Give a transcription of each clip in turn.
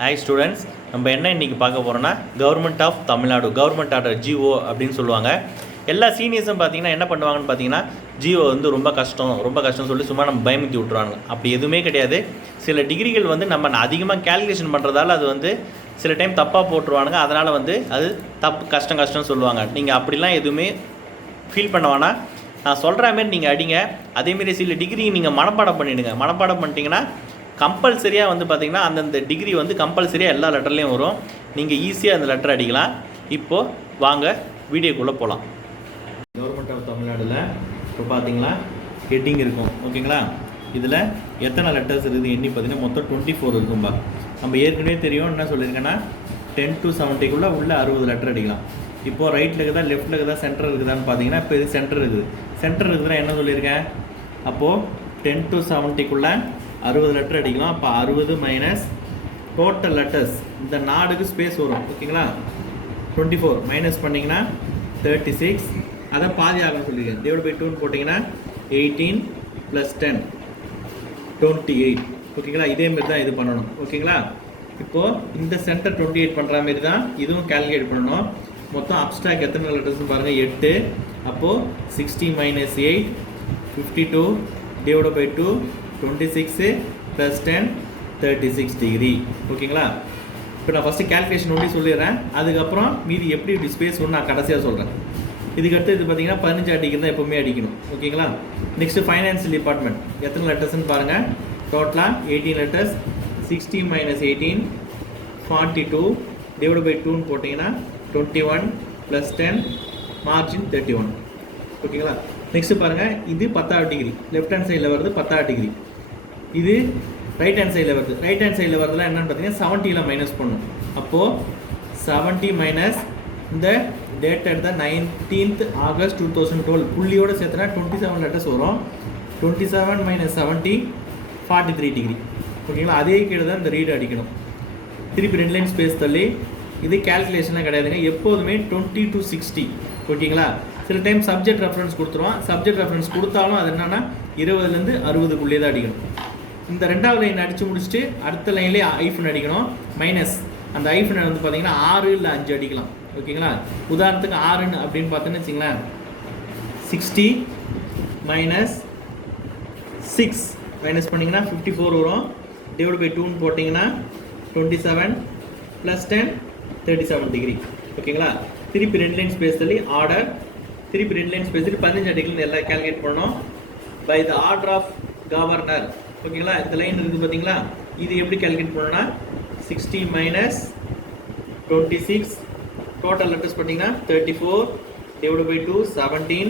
Hi students, நம்ம என்ன இன்றைக்கி பார்க்க போகிறோன்னா government of Tamil Nadu government order GO அப்படின்னு சொல்லுவாங்க. எல்லா சீனியர்ஸும் பார்த்தீங்கன்னா என்ன பண்ணுவாங்கன்னு பார்த்தீங்கன்னா ஜிஓ வந்து ரொம்ப கஷ்டம் சொல்லி சும்மா நம்ம பயமுத்தி விட்ருவாங்க. அப்படி எதுவுமே கிடையாது. சில டிகிரிகள் வந்து நம்ம அதிகமாக கேல்குலேஷன் பண்ணுறதால அது வந்து சில டைம் தப்பாக போட்டுருவானுங்க. அதனால் வந்து அது கஷ்டம் சொல்லுவாங்க. நீங்கள் அப்படிலாம் எதுவுமே ஃபீல் பண்ண வேணாம். நான் சொல்கிற மாரி நீங்கள் அடிங்க. அதேமாரி சில டிகிரி நீங்கள் மனப்பாடம் பண்ணிவிடுங்க. மனப்பாடம் பண்ணிட்டீங்கன்னா கம்பல்சரியாக வந்து பார்த்திங்கன்னா அந்தந்த டிகிரி வந்து கம்பல்சரியாக எல்லா லெட்டர்லேயும் வரும். நீங்கள் ஈஸியாக அந்த லெட்டர் அடிக்கலாம். இப்போது வாங்க வீடியோக்குள்ளே போகலாம். கவர்மெண்ட் ஆஃப் தமிழ்நாடில் இப்போ பார்த்தீங்களா ஹெட்டிங் இருக்கும், ஓகேங்களா? இதில் எத்தனை லெட்டர்ஸ் இருக்குது எண்ணி பார்த்தீங்கன்னா மொத்தம் 24 இருக்கும்பா. நம்ம ஏற்கனவே தெரியும் என்ன சொல்லியிருக்கேன்னா 10 to 70 உள்ள 60 லெட்டர் அடிக்கலாம். இப்போது ரைட்டில் இருக்குதா லெஃப்ட்டில் இருக்குதா சென்டர் இருக்குதான்னு பார்த்தீங்கன்னா இப்போ இது சென்டர் இருக்குதுன்னா என்ன சொல்லியிருக்கேன்? அப்போது 10 to 70 60 லெட்டர் அடிக்கலாம். அப்போ 60 மைனஸ் டோட்டல் லெட்டர்ஸ் இந்த நாடுக்கு ஸ்பேஸ் வரும், ஓகேங்களா? 24 மைனஸ் பண்ணிங்கன்னா 36, அதை பாதி ஆகணும்னு சொல்லியிருக்கேன். டிவைட் பை 2 போட்டிங்கன்னா 18 + 10 28, ஓகேங்களா? இதேமாரி தான் இது பண்ணணும், ஓகேங்களா? இப்போது இந்த சென்டர் 28 பண்ணுற மாரி தான் இதுவும் கால்குலேட் பண்ணணும். மொத்தம் அப்ஸ்ட்ராக்ட் எத்தனை லெட்டர்ஸ்னு பாருங்கள் 8. அப்போது 60 - 8 52 டிவைட் பை 2 26 + 10 36 டிகிரி, ஓகேங்களா? இப்போ நான் ஃபஸ்ட்டு கேல்குலேஷன் ஒன்றி சொல்லிடுறேன். அதுக்கப்புறம் மீதி எப்படி ஸ்பேஸ் ஒன்று நான் கடைசியாக சொல்கிறேன். இதுக்கடுத்து இது பார்த்தீங்கன்னா 15 டிகிரி தான் எப்போவுமே அடிக்கணும், ஓகேங்களா? நெக்ஸ்ட்டு ஃபைனான்சியல் டிபார்ட்மெண்ட் எத்தனை லெட்டர்ஸ்ன்னு பாருங்கள். டோட்டலாக 18 லெட்டர்ஸ். 60 - 18 42 டிவைட் பை 2 போட்டிங்கன்னா 21 + 10 மார்ஜின் 31, ஓகேங்களா? நெக்ஸ்ட்டு பாருங்கள், இது 10வது டிகிரி லெஃப்ட் ஹேண்ட் சைடில் வருது 10வது டிகிரி. இது ரைட் ஹேண்ட் சைடில் வருது. ரைட் ஹேண்ட் சைடில் வரதுலாம் என்னென்னு பார்த்தீங்கன்னா 70ல் மைனஸ் பண்ணணும். அப்போது 70 மைனஸ் இந்த டேட் எடுத்த 19th August 2012 புள்ளியோடு சேர்த்துனா 27 லெட்டர்ஸ் வரும். 27 - 70 43 டிகிரி, ஓகேங்களா? அதே கீழே தான் இந்த ரீடு அடிக்கணும். திருப்பி 2 லைன் ஸ்பேஸ் தள்ளி இது கேல்குலேஷனாக கிடையாதுங்க. எப்போதுமே 20 to 60, ஓகேங்களா? சில டைம் சப்ஜெக்ட் ரெஃபரன்ஸ் கொடுத்துருவான். சப்ஜெக்ட் ரெஃபரன்ஸ் கொடுத்தாலும் அது என்னென்னா 20லேருந்து 60க்குள்ளே தான் அடிக்கணும். இந்த 2வது லைன் அடித்து முடிச்சுட்டு அடுத்த லைன்லேயே ஐஃபன் அடிக்கணும். மைனஸ் அந்த ஐஃபன் வந்து பார்த்தீங்கன்னா 6 இல்லை 5 அடிக்கலாம், ஓகேங்களா? உதாரணத்துக்கு 6 அப்படின்னு பார்த்தோன்னு வச்சிங்களேன். 60 - 6 மைனஸ் பண்ணிங்கன்னா 54 வரும். டிவைட் பை 2 போட்டிங்கன்னா 27 + 10 37 டிகிரி, ஓகேங்களா? திருப்பி 2 லைன் ஸ்பேஸ் தள்ளி ஆர்டர், திருப்பி 2 லைன் ஸ்பேஸ் தள்ளி 15 டிகிரின்னு எல்லாம் கேல்குலேட் பண்ணணும். By the order of governor, ஓகேங்களா? இந்த லைன் இருக்குது பார்த்தீங்களா? இது எப்படி கேல்குலேட் பண்ணணும்னா 60 - 26 டோட்டல் லெட்டர்ஸ் பார்த்தீங்கன்னா 34 divide by 2 17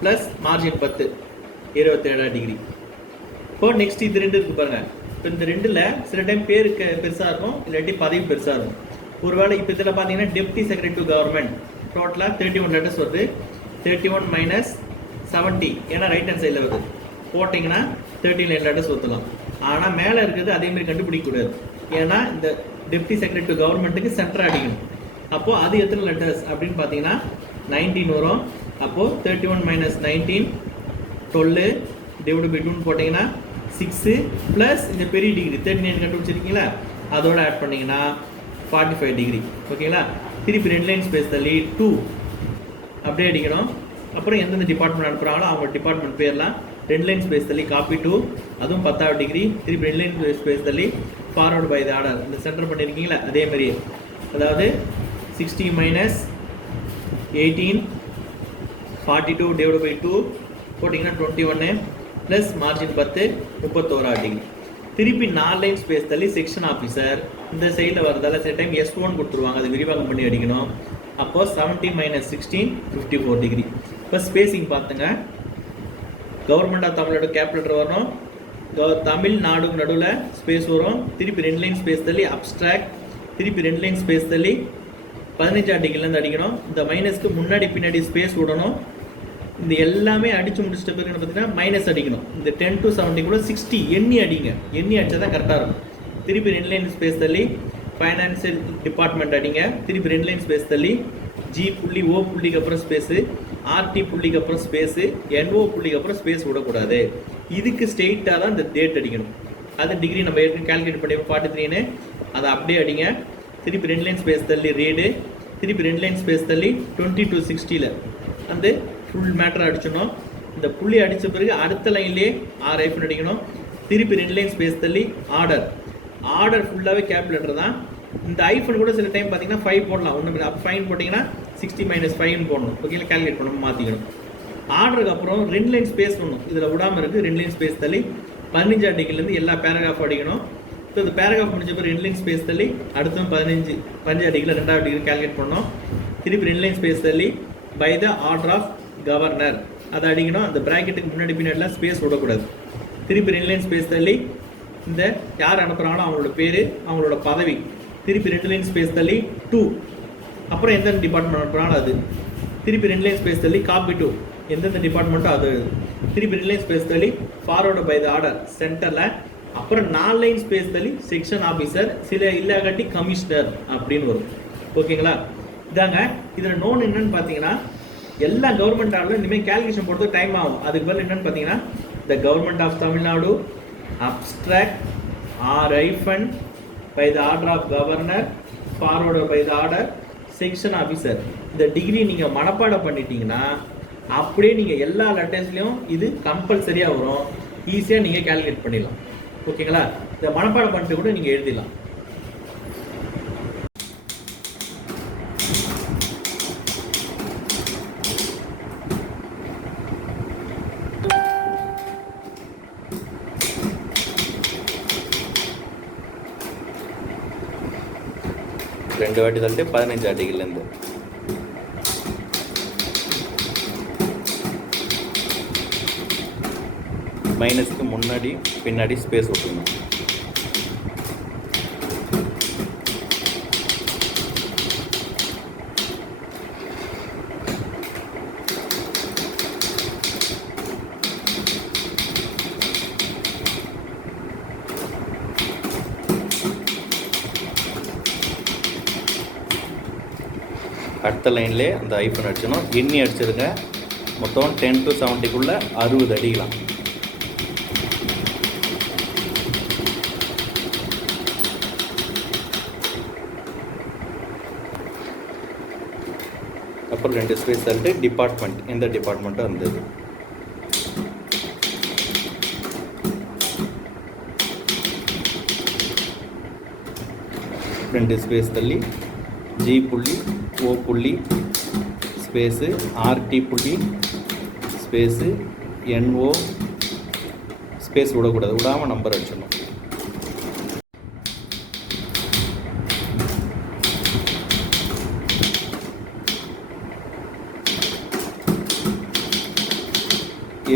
plus margin 10 27 degree. இப்போ நெக்ஸ்ட் இது 2 இருக்குது பாருங்கள். இப்போ இந்த 2ல் சில டைம் பேருக்கு பெருசாக இருக்கும், இல்லாட்டி பதவி பெருசாக இருக்கும். ஒருவேளை இப்போ இதில் பார்த்தீங்கன்னா டெப்டி செக்ரட்டரி டு கவர்மெண்ட் டோட்டலாக 31 லெட்டர்ஸ் வருது. 31 - 70 ஏன்னா ரைட் ஹேண்ட் சைடில் வருது போட்டிங்கன்னா 39 லெட்டர்ஸ் ஒத்துலாம். ஆனால் மேலே இருக்கிறது அதேமாதிரி கண்டுபிடிக்கக்கூடாது. ஏன்னா இந்த டெப்டி செக்ரட்டரி டு கவர்மெண்ட்டுக்கு சென்டர் அடிக்கணும். அப்போது அது எத்தனை லெட்டர்ஸ் அப்படின்னு பார்த்தீங்கன்னா 19 வரும். அப்போது 31 - 19 12 டிவைட் பை 2 போட்டிங்கன்னா 6 ப்ளஸ் இந்த பெரிய டிகிரி 39 கண்டுபிடிச்சிருக்கீங்களா, அதோட ஆட் பண்ணிங்கன்னா 45 டிகிரி, ஓகேங்களா? திருப்பி 2 லைன் ஸ்பேஸ் தள்ளி 2 அப்படியே அடிக்கணும். அப்புறம் எந்தெந்த டிபார்ட்மெண்ட் அனுப்புகிறாங்களோ அவங்க டிபார்ட்மெண்ட் பேர்லாம் 2 லைன் ஸ்பேஸ் தள்ளி காப்பி 2, அதுவும் 10வது டிகிரி. திருப்பி 2 லைன் ஸ்பேஸ் தள்ளி ஃபார்வர்டு பை த ஆர்டர் இந்த சென்டர் பண்ணியிருக்கீங்களா அதே மாதிரி. அதாவது 60 - 18 42 டிவைட் பை 2 போட்டிங்கன்னா 21 ப்ளஸ் மார்ஜின் 10 31 டிகிரி. திருப்பி 4 லைன் ஸ்பேஸ் தள்ளி செக்ஷன் ஆஃபீஸர் இந்த சைடில் வரதால சில டைம் S1 கொடுத்துருவாங்க, அது விரிவாக்கம் பண்ணி அடிக்கணும். அப்போது 70 - 16 54 டிகிரி. இப்போ ஸ்பேஸிங் பார்த்துங்க. கவர்மெண்ட் ஆஃப் தமிழ்நாடு கேபிட்டல் வரணும். தமிழ்நாடு நடுவில் ஸ்பேஸ் வரும். திருப்பி 2 லைன் ஸ்பேஸ் தள்ளி அப்ஸ்ட்ராக்ட், திருப்பி 2 லைன் ஸ்பேஸ் தள்ளி 15 டிகிரிலேருந்து அடிக்கணும். இந்த மைனஸ்க்கு முன்னாடி பின்னாடி ஸ்பேஸ் விடணும். இந்த எல்லாமே அடித்து முடிச்சிட்ட பிறகு என்ன பார்த்தீங்கன்னா மைனஸ் அடிக்கணும். இந்த 10 to 70 60 எண்ணி அடிங்க. எண்ணி அடித்தா தான் கரெக்டாக இருக்கும். திருப்பி 2 லைன் ஸ்பேஸ் தள்ளி ஃபைனான்சியல் டிபார்ட்மெண்ட் அடிங்க. திருப்பி 2 லைன் ஸ்பேஸ் தள்ளி G புள்ளி O புள்ளிக்கு அப்புறம் ஸ்பேஸு, RT புள்ளிக்கு அப்புறம் ஸ்பேஸு, NO புள்ளிக்கு அப்புறம் ஸ்பேஸ் விடக்கூடாது. இதுக்கு ஸ்ட்ரெயிட்டாக தான் இந்த டேட் அடிக்கணும். அது டிகிரி நம்ம ஏற்கனவே கால்குலேட் பண்ணி 43ன்னு அதை அப்படியே அடிங்க. திருப்பி 2 லைன் ஸ்பேஸ் தள்ளி ரீடு, திருப்பி 2 லைன் ஸ்பேஸ் தள்ளி 2260 அந்த ஃபுல் மேட்டரை அடிச்சிடணும். இந்த புள்ளி அடித்த பிறகு அடுத்த லைன்லேயே 6 ஐஃபன் அடிக்கணும். திருப்பி 2 லைன் ஸ்பேஸ் தள்ளி ஆர்டர் ஃபுல்லாகவே கேப் லெட்டர் தான். இந்த ஐஃபன் கூட சில டைம் பார்த்தீங்கன்னா 5 போடலாம், ஒன்றும் அப்போ ஃபைன் போட்டிங்கன்னா 60 - 5ன்னு போடணும். ஓகேங்களா, கால்குலேட் பண்ணணும், மாற்றிக்கணும். ஆர்டருக்கு அப்புறம் 2 லைன் ஸ்பேஸ் பண்ணணும். இதில் விடாமல் இருக்குது. 2 லைன் ஸ்பேஸ் தள்ளி 15 டிகிரிலேருந்து எல்லா பேராகிராஃப் அடிக்கணும். ஸோ இந்த பேராகிராஃப் முடிஞ்ச பிறகு 2 லைன் ஸ்பேஸ் தள்ளி அடுத்தும் 15 டிகிரியில் 2வது டிகிரி கால்குலேட் பண்ணணும். திருப்பி 2 லைன் ஸ்பேஸ் தள்ளி by the order of governor அதை அடிக்கணும். அந்த ப்ராக்கெட்டுக்கு முன்னாடி பின்னாடிலாம் ஸ்பேஸ் விடக்கூடாது. திருப்பி 2 லைன் ஸ்பேஸ் தள்ளி இந்த யார் அனுப்புகிறாங்களோ அவங்களோட பேர், அவங்களோட பதவி. திருப்பி 2 லைன் ஸ்பேஸ் தள்ளி 2, அப்புறம் எந்தெந்த டிபார்ட்மெண்ட் அனுப்புகிறாங்களோ அது. திருப்பி 2 லைன் ஸ்பேஸ் தள்ளி காப்பி 2, எந்தெந்த டிபார்ட்மெண்ட்டோ அது. திருப்பி 2 லைன் ஸ்பேஸ் தள்ளி ஃபார்வர்டு பை த ஆர்டர் சென்டரில். அப்புறம் 4 லைன் ஸ்பேஸ் தள்ளி செக்ஷன் ஆஃபீஸர், சில இல்லாகாட்டி கமிஷனர் அப்படின்னு வரும். ஓகேங்களா, இதாங்க. இதில் நோன் என்னன்னு பார்த்தீங்கன்னா எல்லா கவர்மெண்ட் ஆர்டரும் இனிமேல் கேல்குலேஷன் போடுறது டைம் ஆகும். அதுக்கு பதில் என்னன்னு பார்த்தீங்கன்னா the government of Tamil Nadu abstract or hyphen by the order of governor forward by the order section officer. இந்த டிகிரி நீங்கள் மனப்பாடம் பண்ணிட்டீங்கன்னா அப்படியே நீங்கள் எல்லா லெட்டர்ஸ்லையும் இது கம்பல்சரியாக வரும். ஈஸியாக நீங்கள் கேல்குலேட் பண்ணிடலாம். ஓகேங்களா, இதை மனப்பாடம் பண்ணிட்டு கூட நீங்கள் எழுதிடலாம். ரெண்டு வாட்டி தள்ளிட்டு 15 டிகிரிலேருந்து மைனஸ்க்கு முன்னாடி பின்னாடி ஸ்பேஸ் விட்டுருணும். அடுத்த லைன்லேயே அந்த ஐஃபன் அடிச்சணும். எண்ணி அடிச்சிருங்க. மொத்தம் 10 to 70க்குள்ளே 60 அடிக்கலாம். அப்புறம் 2 ஸ்பேஸ் தள்ளிட்டு டிபார்ட்மெண்ட், எந்த டிபார்ட்மெண்ட்டாக இருந்தது. ரெண்டு ஸ்பேஸ் தள்ளி ஜி புள்ளி ஓ புள்ளி ஸ்பேஸு ஆர்டி புள்ளி ஸ்பேஸு என்ஓ ஸ்பேஸ் விடக்கூடாது, விடாமல் நம்பர் அடிச்சிடணும்.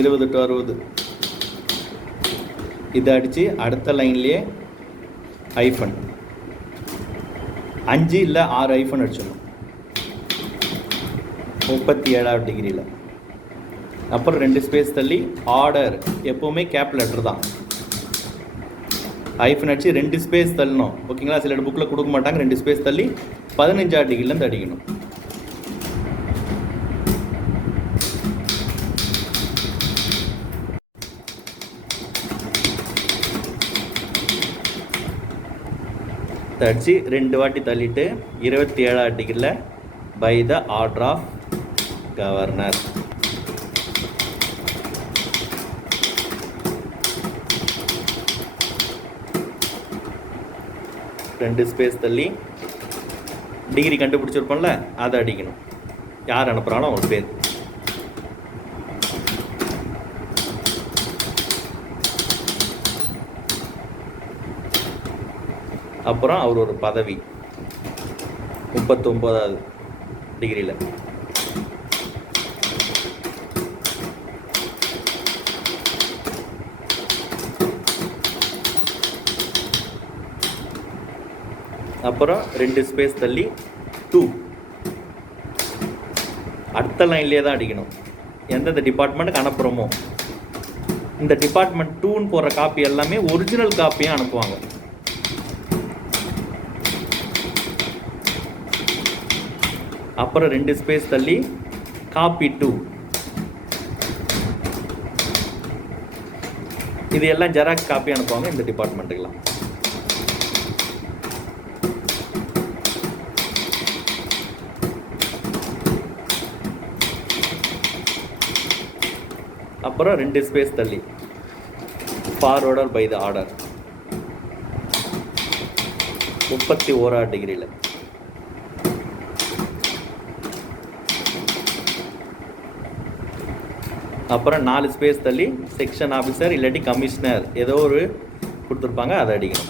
இருபது to 60 இதை அடித்து அடுத்த லைன்லேயே ஐஃபன் 5 இல்லை 6 ஐஃபன் அடிச்சிடணும் 37வது டிகிரியில். அப்புறம் 2 ஸ்பேஸ் தள்ளி ஆர்டர், எப்போவுமே கேப் லெட்டர் தான். ஐஃபன் அடித்து 2 ஸ்பேஸ் தள்ளணும். ஓகேங்களா, சில புக்கில் கொடுக்க மாட்டாங்க. 2 ஸ்பேஸ் தள்ளி 15வது டிகிரிலேருந்து அடிக்கணும். தடிச்சு 2 வாட்டி தள்ளிட்டு 27வது டிகிரியில் by the order of governor. ரெண்டு ஸ்பேஸ் தள்ளி டிகிரி கண்டுபிடிச்சிருப்போம்ல, அதை அடிக்கணும். யார் அனுப்புகிறாலும் அவங்க பேர். அப்புறம் அவர் ஒரு பதவி 39வது டிகிரியில். அப்புறம் 2 ஸ்பேஸ் தள்ளி 2 அடுத்த லைன்லேயே தான் அடிக்கணும். எந்தெந்த டிபார்ட்மெண்ட்டுக்கு அனுப்புகிறோமோ இந்த டிபார்ட்மெண்ட் 2ன்னு போடுற காப்பி எல்லாமே ஒரிஜினல் காப்பியாக அனுப்புவாங்க. அப்புறம் 2 ஸ்பேஸ் தள்ளி காப்பி 2 இது எல்லாம் ஜெராக்ஸ் காப்பி அனுப்புவாங்க இந்த டிபார்ட்மெண்ட்டுக்கெலாம். அப்புறம் 2 ஸ்பேஸ் தள்ளி ஃபார்வர்டர் பை த ஆர்டர் 31 டிகிரியில். அப்புறம் 4 ஸ்பேஸ் தள்ளி செக்ஷன் ஆஃபீஸர் இல்லாட்டி கமிஷனர் ஏதோ ஒரு கொடுத்துருப்பாங்க, அதை அடிக்கணும்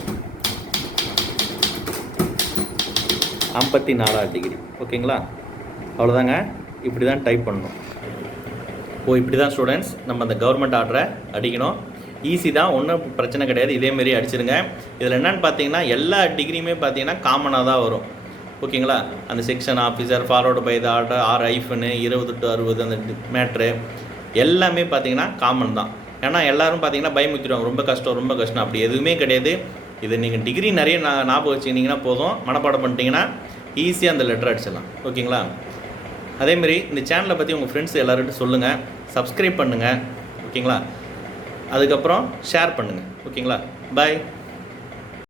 54 டிகிரி. ஓகேங்களா? அவ்வளோதாங்க. இப்படி தான் டைப் பண்ணணும். இப்படி தான் ஸ்டூடெண்ட்ஸ் நம்ம அந்த கவர்மெண்ட் ஆர்டரை அடிக்கணும். ஈஸி தான், ஒன்றும் பிரச்சனை கிடையாது. இதேமாரி அடிச்சிருங்க. இதில் என்னென்னு பார்த்தீங்கன்னா எல்லா டிகிரியுமே பார்த்தீங்கன்னா காமனாக தான் வரும். ஓகேங்களா? அந்த section officer, forward by the order, 6 ஐஃபனு, 20 to 60 அந்த மேட்ரு எல்லாமே பார்த்தீங்கன்னா காமன் தான். ஏன்னா எல்லோரும் பார்த்தீங்கன்னா பயமுத்திடுவாங்க, ரொம்ப கஷ்டம் ரொம்ப கஷ்டம். அப்படி எதுவுமே கிடையாது. இது நீங்கள் டிகிரி நிறைய ஞாபகம் வச்சுக்கிட்டிங்கன்னா போதும், மனப்பாடம் பண்ணிட்டீங்கன்னா ஈஸியாக அந்த லெட்டர் அடிச்சிடலாம். ஓகேங்களா? அதேமாரி இந்த சேனலை பற்றி உங்கள் ஃப்ரெண்ட்ஸ் எல்லார்கிட்டையும் சொல்லுங்கள், சப்ஸ்கிரைப் பண்ணுங்கள். ஓகேங்களா? அதுக்கப்புறம் ஷேர் பண்ணுங்கள். ஓகேங்களா? பாய்.